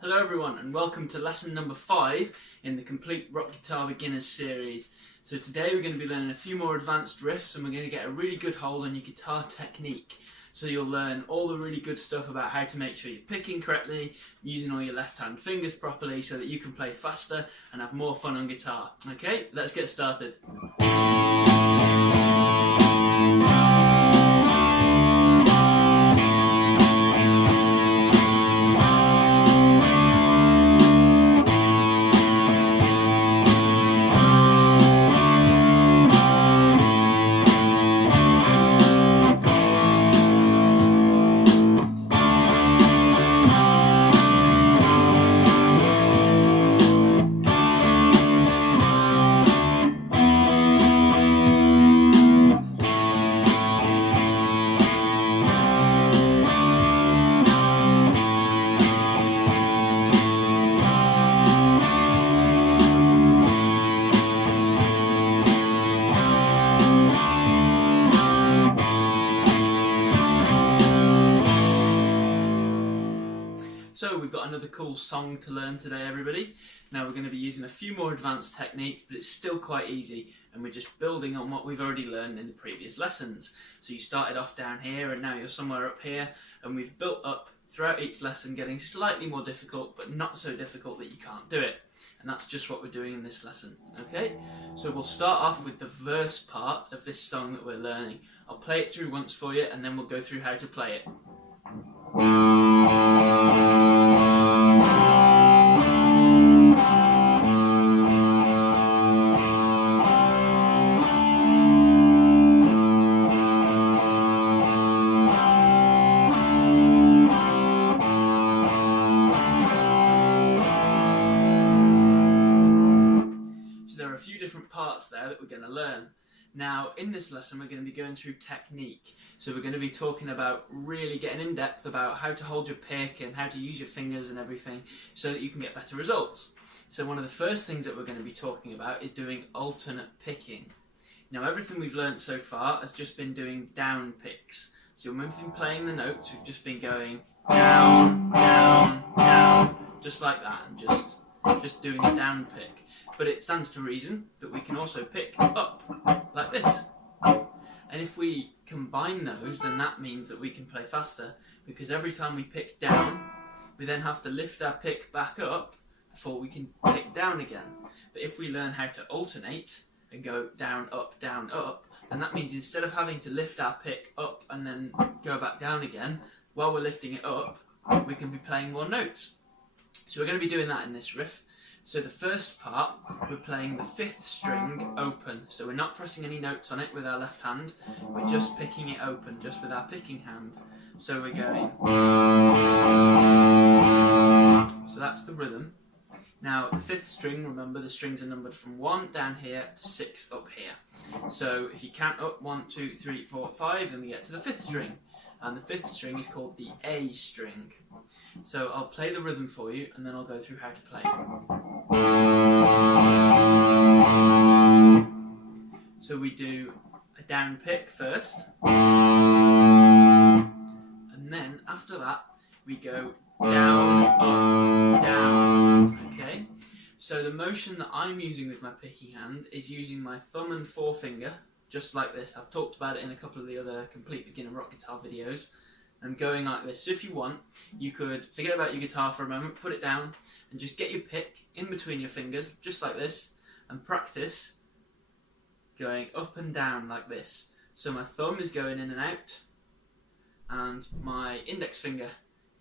Hello everyone and welcome to lesson number 5 in the Complete Rock Guitar Beginners series. So today we're going to be learning a few more advanced riffs and we're going to get a really good hold on your guitar technique. So you'll learn all the really good stuff about how to make sure you're picking correctly, using all your left hand fingers properly so that you can play faster and have more fun on guitar. Okay, let's get started. So we've got another cool song to learn today, everybody. Now we're going to be using a few more advanced techniques, but it's still quite easy, and we're just building on what we've already learned in the previous lessons. So you started off down here, and now you're somewhere up here, and we've built up throughout each lesson, getting slightly more difficult, but not so difficult that you can't do it. And that's just what we're doing in this lesson, okay? So we'll start off with the verse part of this song that we're learning. I'll play it through once for you, and then we'll go through how to play it. There are a few different parts there that we're going to learn. Now in this lesson we're going to be going through technique, so we're going to be talking about really getting in depth about how to hold your pick and how to use your fingers and everything so that you can get better results. So one of the first things that we're going to be talking about is doing alternate picking. Now everything we've learned so far has just been doing down picks. So when we've been playing the notes we've just been going down, down, down, just like that, and just doing a down pick. But it stands to reason that we can also pick up, like this. And if we combine those, then that means that we can play faster, because every time we pick down, we then have to lift our pick back up before we can pick down again. But if we learn how to alternate and go down, up, then that means instead of having to lift our pick up and then go back down again, while we're lifting it up, we can be playing more notes. So we're going to be doing that in this riff. So the first part, we're playing the 5th string open. So we're not pressing any notes on it with our left hand, we're just picking it open, just with our picking hand. So we're going. So that's the rhythm. Now the 5th string, remember the strings are numbered from 1 down here to 6 up here. So if you count up 1, 2, 3, 4, 5, then we get to the 5th string. And the 5th string is called the A string. So I'll play the rhythm for you and then I'll go through how to play it. So we do a down pick first, and then after that we go down, up, down, okay? So the motion that I'm using with my picking hand is using my thumb and forefinger, just like this. I've talked about it in a couple of the other Complete Beginner Rock Guitar videos. I'm going like this. So if you want, you could forget about your guitar for a moment, put it down, and just get your pick in between your fingers, just like this, and practice going up and down like this. So my thumb is going in and out, and my index finger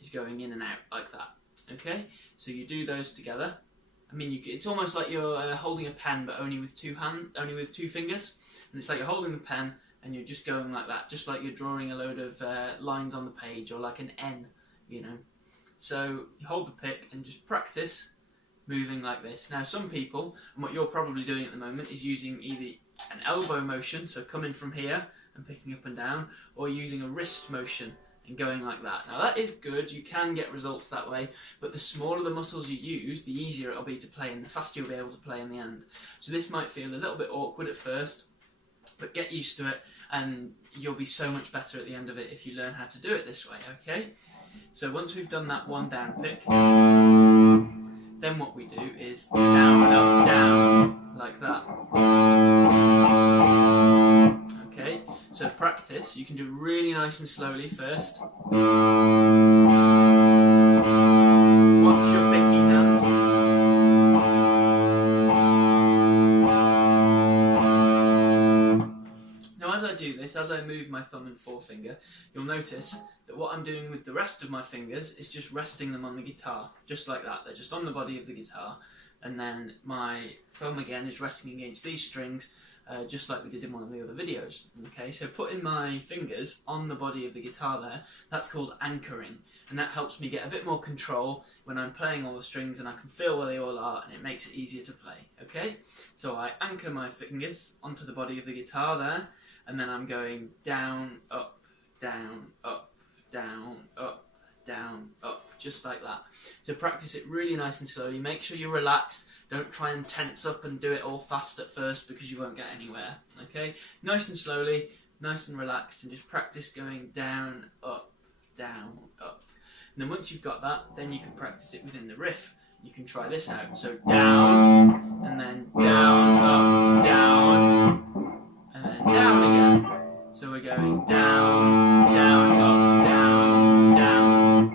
is going in and out like that. Okay? So you do those together. I mean, it's almost like you're holding a pen, but only with two fingers. And it's like you're holding the pen and you're just going like that, just like you're drawing a load of lines on the page, or like an N, you know. So you hold the pick and just practice moving like this. Now some people, and what you're probably doing at the moment, is using either an elbow motion, so coming from here and picking up and down, or using a wrist motion and going like that. Now that is good, you can get results that way, but the smaller the muscles you use, the easier it'll be to play and the faster you'll be able to play in the end. So this might feel a little bit awkward at first, But get used to it, and you'll be so much better at the end of it if you learn how to do it this way, okay? So once we've done that one down pick, then what we do is down, up, down, like that. Okay, so practice, you can do really nice and slowly first. Watch your picking hand. Now as I do this, as I move my thumb and forefinger, you'll notice that what I'm doing with the rest of my fingers is just resting them on the guitar, just like that. They're just on the body of the guitar, and then my thumb again is resting against these strings, just like we did in one of the other videos. Okay, so putting my fingers on the body of the guitar there, that's called anchoring, and that helps me get a bit more control when I'm playing all the strings, and I can feel where they all are, and it makes it easier to play. Okay, so I anchor my fingers onto the body of the guitar there, and then I'm going down, up, down, up, down, up, down, up, just like that. So practice it really nice and slowly. Make sure you're relaxed. Don't try and tense up and do it all fast at first, because you won't get anywhere. Okay, nice and slowly, nice and relaxed, and just practice going down, up, down, up. And then once you've got that, then you can practice it within the riff. You can try this out. So down, and then down, up, down, and then down again. So we're going down, down, up, down, down,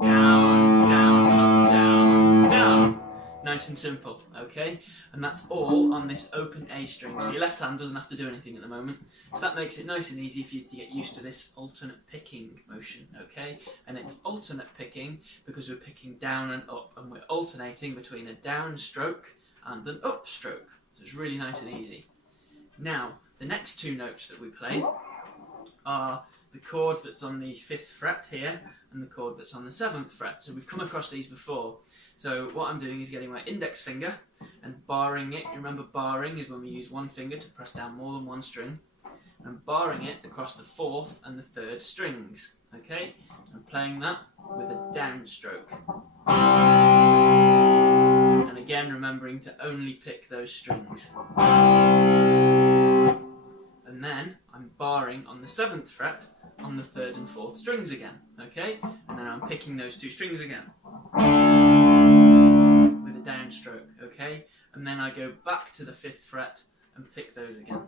down, down, up, down, down. Nice and simple, okay? And that's all on this open A string. So your left hand doesn't have to do anything at the moment. So that makes it nice and easy for you to get used to this alternate picking motion, okay? And it's alternate picking because we're picking down and up, and we're alternating between a down stroke and an up stroke. So it's really nice and easy. Now, the next two notes that we play are the chord that's on the 5th fret here and the chord that's on the 7th fret. So we've come across these before. So what I'm doing is getting my index finger and barring it. You remember barring is when we use one finger to press down more than one string. And barring it across the 4th and the 3rd strings. Okay? I'm playing that with a downstroke. And again, remembering to only pick those strings. And then I'm barring on the 7th fret on the 3rd and 4th strings again, okay? And then I'm picking those two strings again with a downstroke, okay? And then I go back to the 5th fret and pick those again.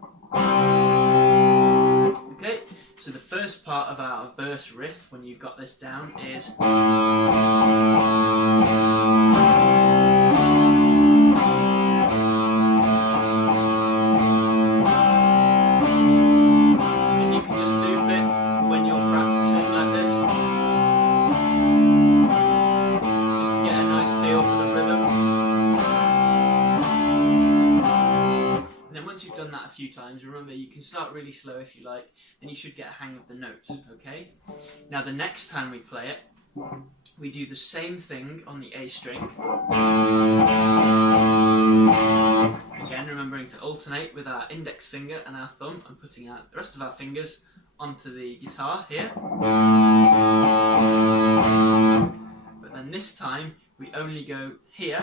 Okay, so the first part of our verse riff, when you've got this down, is a few times. Remember, you can start really slow if you like, then you should get a hang of the notes, okay? Now the next time we play it, we do the same thing on the A string. Again, remembering to alternate with our index finger and our thumb, and putting out the rest of our fingers onto the guitar here. But then this time, we only go here,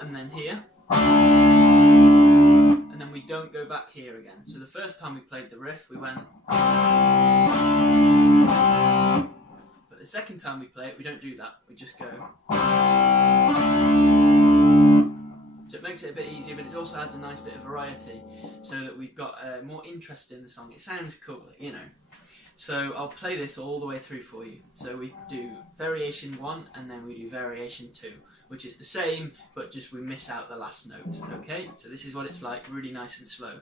and then here, and then we don't go back here again. So the first time we played the riff, we went, but the second time we play it, we don't do that. We just go. So it makes it a bit easier, but it also adds a nice bit of variety, so that we've got more interest in the song. It sounds cool, you know. So I'll play this all the way through for you. So we do variation 1 and then we do variation 2, which is the same, but just we miss out the last note, okay? So this is what it's like, really nice and slow.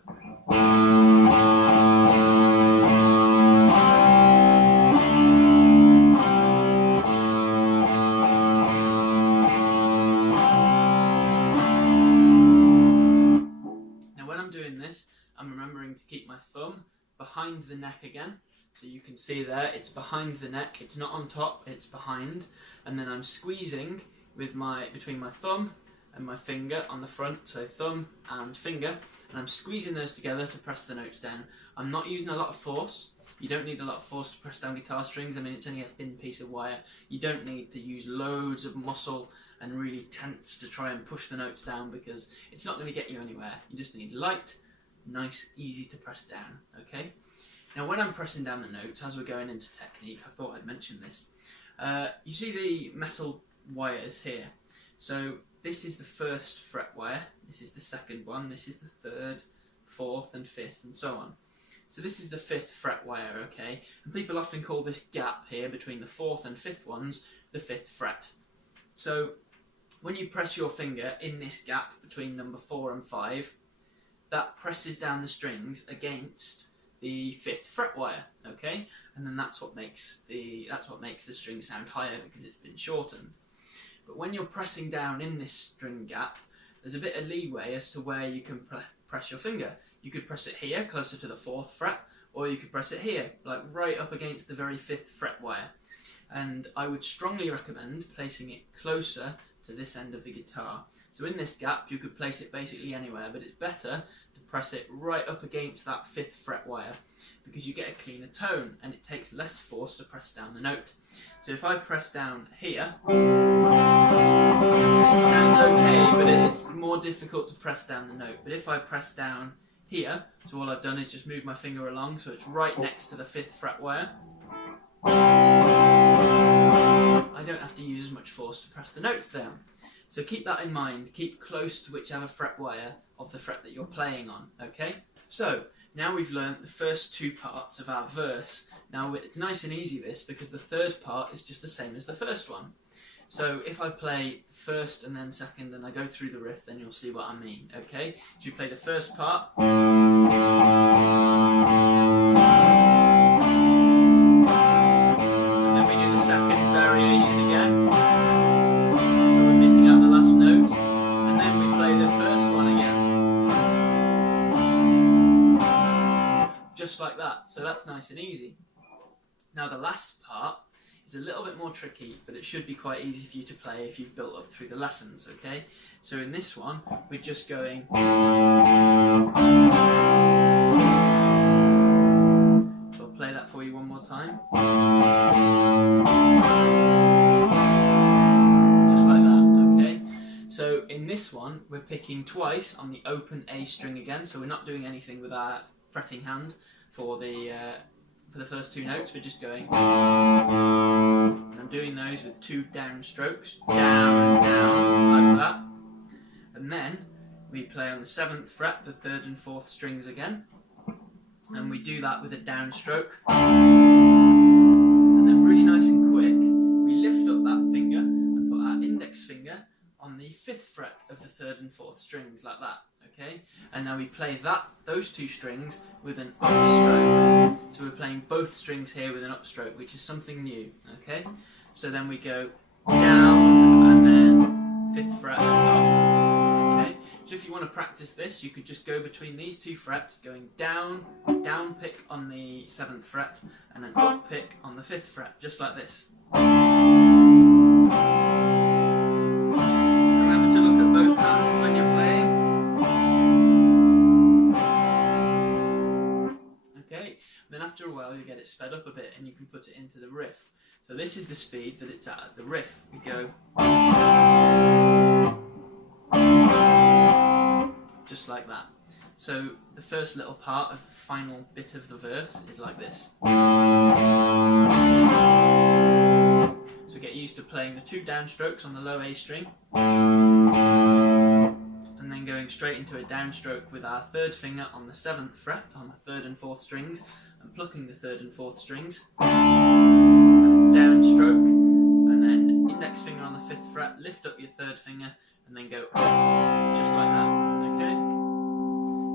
Now when I'm doing this, I'm remembering to keep my thumb behind the neck again. So you can see there, it's behind the neck, it's not on top, it's behind. And then I'm squeezing with between my thumb and my finger on the front, so thumb and finger, and I'm squeezing those together to press the notes down. I'm not using a lot of force. You don't need a lot of force to press down guitar strings. I mean, it's only a thin piece of wire. You don't need to use loads of muscle and really tense to try and push the notes down, because it's not going to get you anywhere. You just need light, nice, easy to press down, okay? Now when I'm pressing down the notes, as we're going into technique, I thought I'd mention this. You see the metal wires here. So this is the first fret wire, this is the second one, this is the third, fourth and fifth and so on. So this is the fifth fret wire, okay? And people often call this gap here between the fourth and fifth ones the fifth fret. So when you press your finger in this gap between number 4 and 5, that presses down the strings against the fifth fret wire, okay? And then that's what makes the string sound higher, because it's been shortened. But when you're pressing down in this string gap, there's a bit of leeway as to where you can press your finger. You could press it here, closer to the 4th fret, or you could press it here, like right up against the very 5th fret wire. And I would strongly recommend placing it closer to this end of the guitar. So in this gap, you could place it basically anywhere, but it's better to press it right up against that 5th fret wire, because you get a cleaner tone and it takes less force to press down the note. So if I press down here, it sounds okay, but it's more difficult to press down the note. But if I press down here, so all I've done is just move my finger along, so it's right next to the 5th fret wire, I don't have to use as much force to press the notes down. So keep that in mind, keep close to whichever fret wire of the fret that you're playing on, okay? So, now we've learnt the first 2 parts of our verse. Now it's nice and easy this, because the third part is just the same as the first one. So if I play first and then second and I go through the riff, then you'll see what I mean, okay? So you play the first part. And then we do the second variation again. So we're missing out the last note. And then we play the first one again. Just like that. So that's nice and easy. Now the last part is a little bit more tricky, but it should be quite easy for you to play if you've built up through the lessons, okay? So in this one, we're just going... So I'll play that for you one more time. Just like that, okay? So in this one, we're picking twice on the open A string again, so we're not doing anything with our fretting hand for the first 2 notes. We're just going, and I'm doing those with 2 down strokes, down, down, like that. And then we play on the 7th fret, the 3rd and 4th strings again, and we do that with a down stroke. And then really nice and quick, we lift up that finger and put our index finger on the 5th fret of the 3rd and 4th strings, like that. Okay, and now we play those 2 strings with an upstroke. So we're playing both strings here with an upstroke, which is something new. Okay, so then we go down and then 5th fret and up. Okay, so if you want to practice this, you could just go between these 2 frets, going down, down pick on the 7th fret, and an up pick on the 5th fret, just like this. Remember to look at both hands when you're playing. Then after a while you get it sped up a bit and you can put it into the riff. So this is the speed that it's at the riff. We go just like that. So the first little part of the final bit of the verse is like this. So get used to playing the 2 downstrokes on the low A string, and then going straight into a downstroke with our 3rd finger on the 7th fret on the 3rd and 4th strings, and plucking the 3rd and 4th strings, and a downstroke, and then index finger on the 5th fret, lift up your 3rd finger, and then go up, just like that, okay?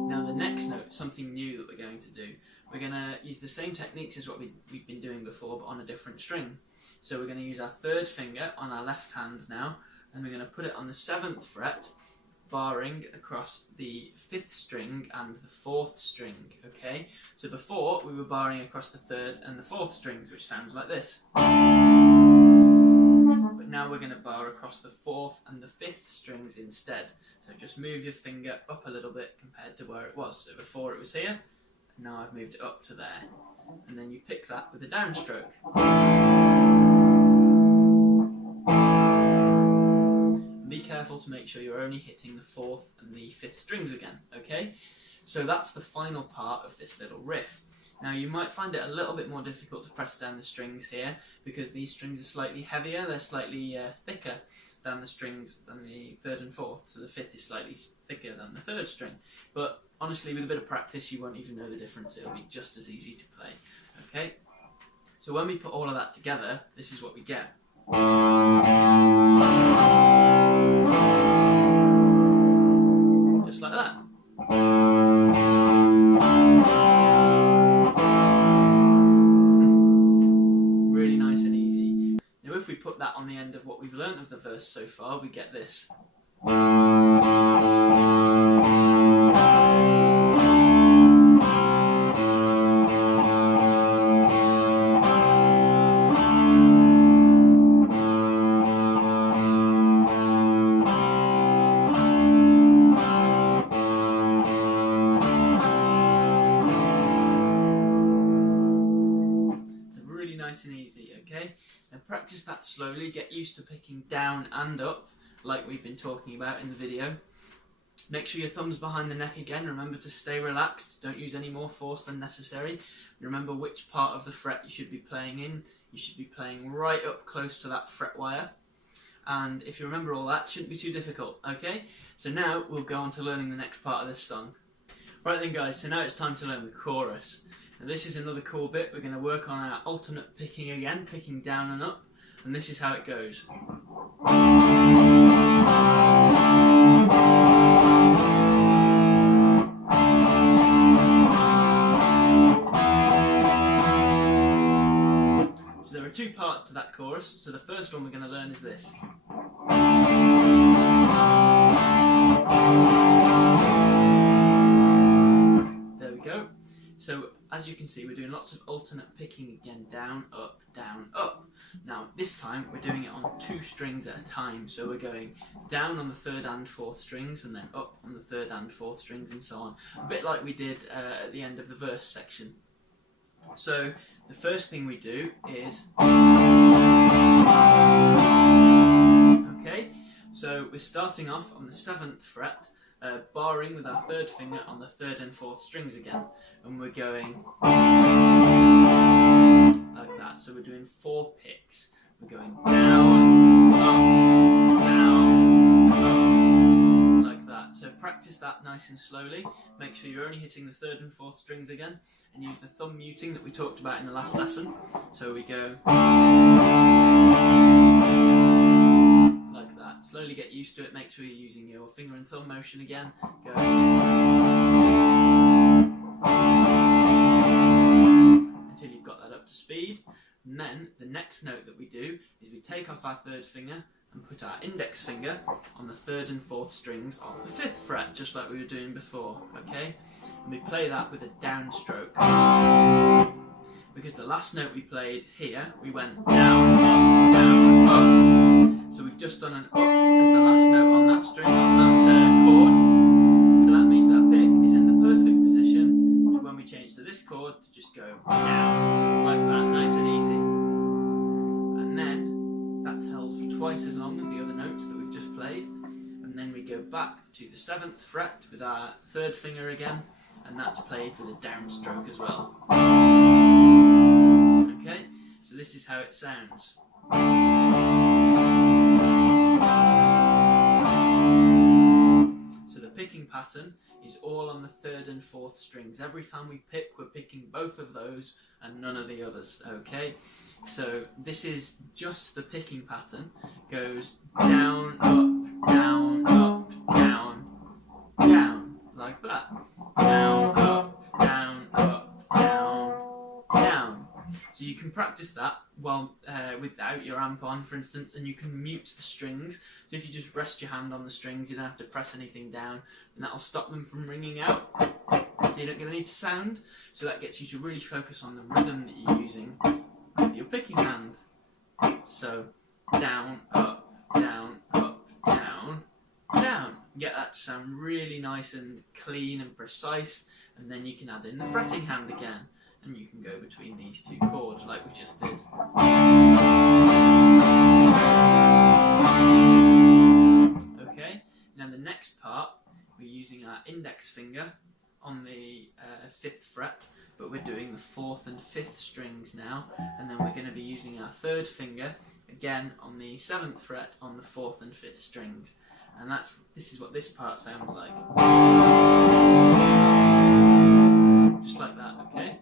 Now the next note, something new that we're going to do. We're going to use the same techniques as what we've been doing before, but on a different string. So we're going to use our 3rd finger on our left hand now, and we're going to put it on the 7th fret, barring across the 5th string and the 4th string, okay? So before, we were barring across the 3rd and the 4th strings, which sounds like this. But now we're going to bar across the 4th and the 5th strings instead. So just move your finger up a little bit compared to where it was. So before it was here, and now I've moved it up to there. And then you pick that with a downstroke. careful to make sure you're only hitting the 4th and the 5th strings again, okay? So that's the final part of this little riff. Now you might find it a little bit more difficult to press down the strings here because these strings are slightly heavier, they're slightly thicker than the strings than the 3rd and 4th, so the 5th is slightly thicker than the 3rd string. But honestly, with a bit of practice you won't even know the difference, it'll be just as easy to play, okay? So when we put all of that together, this is what we get. Just like that. Really nice and easy. Now if we put that on the end of what we've learnt of the verse so far, we get this. Nice and easy, okay? Now practice that slowly, get used to picking down and up like we've been talking about in the video. Make sure your thumb's behind the neck again, remember to stay relaxed, don't use any more force than necessary. Remember which part of the fret you should be playing in, you should be playing right up close to that fret wire. And if you remember all that, it shouldn't be too difficult, okay? So now we'll go on to learning the next part of this song. Right then guys, so now it's time to learn the chorus. Now this is another cool bit. We're going to work on our alternate picking again, picking down and up, and this is how it goes. So there are two parts to that chorus, so the first one we're going to learn is this. There we go. So as you can see, we're doing lots of alternate picking again, down, up, down, up. Now this time we're doing it on 2 strings at a time, so we're going down on the 3rd and 4th strings and then up on the 3rd and 4th strings and so on. A bit like we did at the end of the verse section. So the first thing we do is... Okay, so we're starting off on the 7th fret, barring with our 3rd finger on the 3rd and 4th strings again, and we're going like that. So we're doing 4 picks. We're going down, up, like that. So practice that nice and slowly. Make sure you're only hitting the 3rd and 4th strings again, and use the thumb muting that we talked about in the last lesson. So we go like that. Slowly get used to it. Make sure you're using your finger and thumb motion again. Go until you've got that up to speed. And then the next note that we do is we take off our 3rd finger and put our index finger on the 3rd and 4th strings of the 5th fret, just like we were doing before, okay? And we play that with a downstroke. Because the last note we played here, we went down, up, down, up. So we've just done an up as the last note on that string, on that chord. So that means our pick is in the perfect position to when we change to this chord to just go down, like that, nice and easy. And then that's held for twice as long as the other notes that we've just played. And then we go back to the 7th fret with our 3rd finger again, and that's played with a downstroke as well. Okay, so this is how it sounds. So the picking pattern is all on the 3rd and 4th strings. Every time we pick, we're picking both of those and none of the others, okay? So this is just the picking pattern. Goes down, up, down, up, down, down, like that. Down, up, down, up, down, down. So you can practice that while without your amp on, for instance, and you can mute the strings. So if you just rest your hand on the strings, you don't have to press anything down, and that'll stop them from ringing out, so you don't get any sound. So that gets you to really focus on the rhythm that you're using with your picking hand. So down, up, down, up, down, down. Get that to sound really nice and clean and precise, and then you can add in the fretting hand again, and you can go between these 2 chords like we just did. Now the next part, we're using our index finger on the 5th fret, but we're doing the 4th and 5th strings now, and then we're going to be using our 3rd finger again on the 7th fret on the 4th and 5th strings, and this is what this part sounds like. Just like that, okay?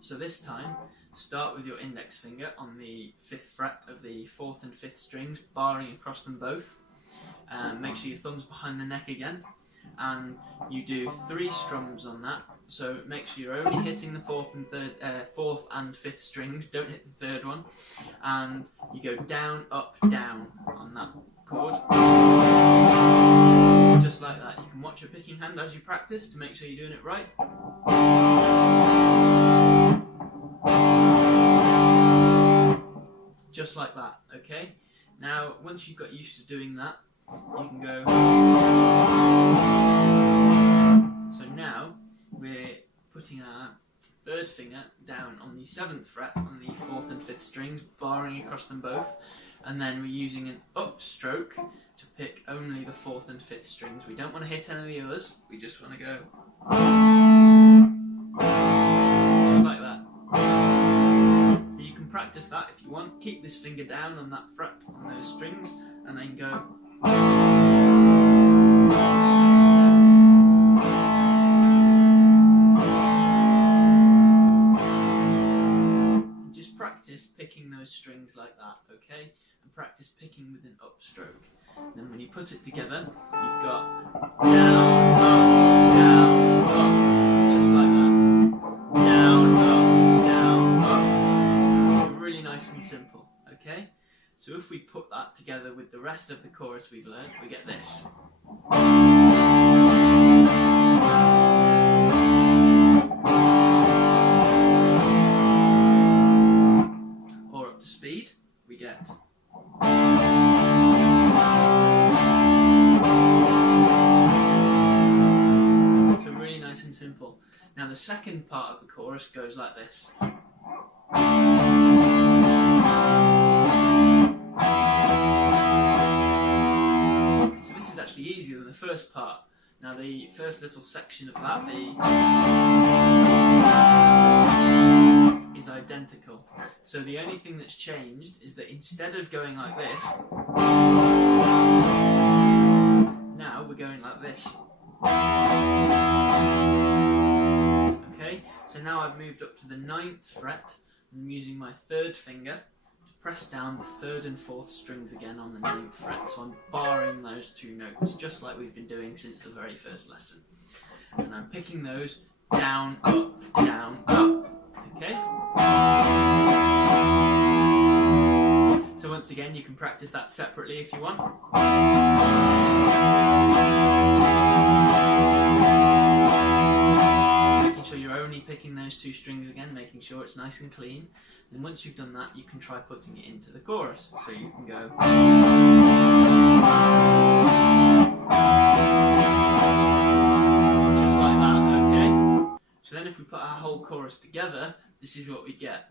So this time, start with your index finger on the 5th fret of the 4th and 5th strings, barring across them both. Make sure your thumb's behind the neck again, and you do 3 strums on that. So make sure you're only hitting the 4th and 5th strings, don't hit the 3rd one, and you go down, up, down on that chord, just like that. You can watch your picking hand as you practice to make sure you're doing it right. Just like that, okay? Now, once you've got used to doing that, you can go. So now, we're putting our 3rd finger down on the 7th fret on the 4th and 5th strings, barring across them both, and then we're using an up stroke to pick only the 4th and 5th strings. We don't want to hit any of the others, we just want to go. Just like that. So you can practice that if you want. Keep this finger down on that fret on those strings, and then go. Just practice picking those strings like that, okay? And practice picking with an upstroke. Then when you put it together, you've got down, up, down, up, just like that. Down, up, down, up. It's really nice and simple, okay? So if we put that together with the rest of the chorus we've learned, we get this. Or up to speed, we get. So really nice and simple. Now the second part of the chorus goes like this. Actually easier than the first part. Now the first little section of that is identical. So the only thing that's changed is that instead of going like this, now we're going like this. Okay, so now I've moved up to the 9th fret. I'm using my 3rd finger. Press down the 3rd and 4th strings again on the 9th fret, so I'm barring those 2 notes, just like we've been doing since the very first lesson. And I'm picking those down, up, okay? So once again, you can practice that separately if you want. Making sure you're only picking those 2 strings again, making sure it's nice and clean. And once you've done that, you can try putting it into the chorus. So you can go. Just like that, okay? So then if we put our whole chorus together, this is what we get.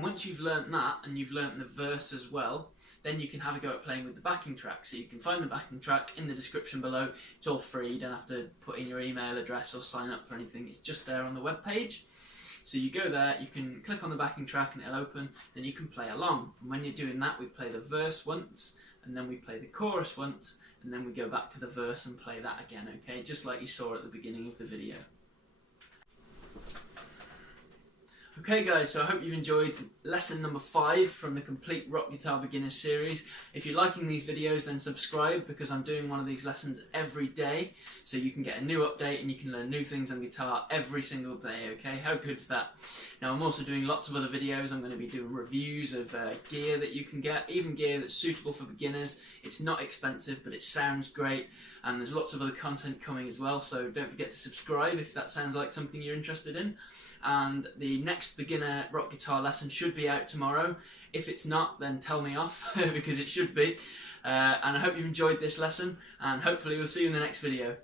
Once you've learnt that, and you've learnt the verse as well, then you can have a go at playing with the backing track. So you can find the backing track in the description below. It's all free, you don't have to put in your email address or sign up for anything, it's just there on the web page. So you go there, you can click on the backing track and it'll open, then you can play along. And when you're doing that, we play the verse once, and then we play the chorus once, and then we go back to the verse and play that again, okay? Just like you saw at the beginning of the video. Okay guys, so I hope you've enjoyed lesson number 5 from the Complete Rock Guitar Beginners series. If you're liking these videos, then subscribe, because I'm doing one of these lessons every day, so you can get a new update and you can learn new things on guitar every single day, okay? How good's that? Now I'm also doing lots of other videos. I'm going to be doing reviews of gear that you can get, even gear that's suitable for beginners. It's not expensive, but it sounds great, and there's lots of other content coming as well, so don't forget to subscribe if that sounds like something you're interested in. And the next next beginner rock guitar lesson should be out tomorrow. If it's not, then tell me off, because it should be. And I hope you've enjoyed this lesson, and hopefully we'll see you in the next video.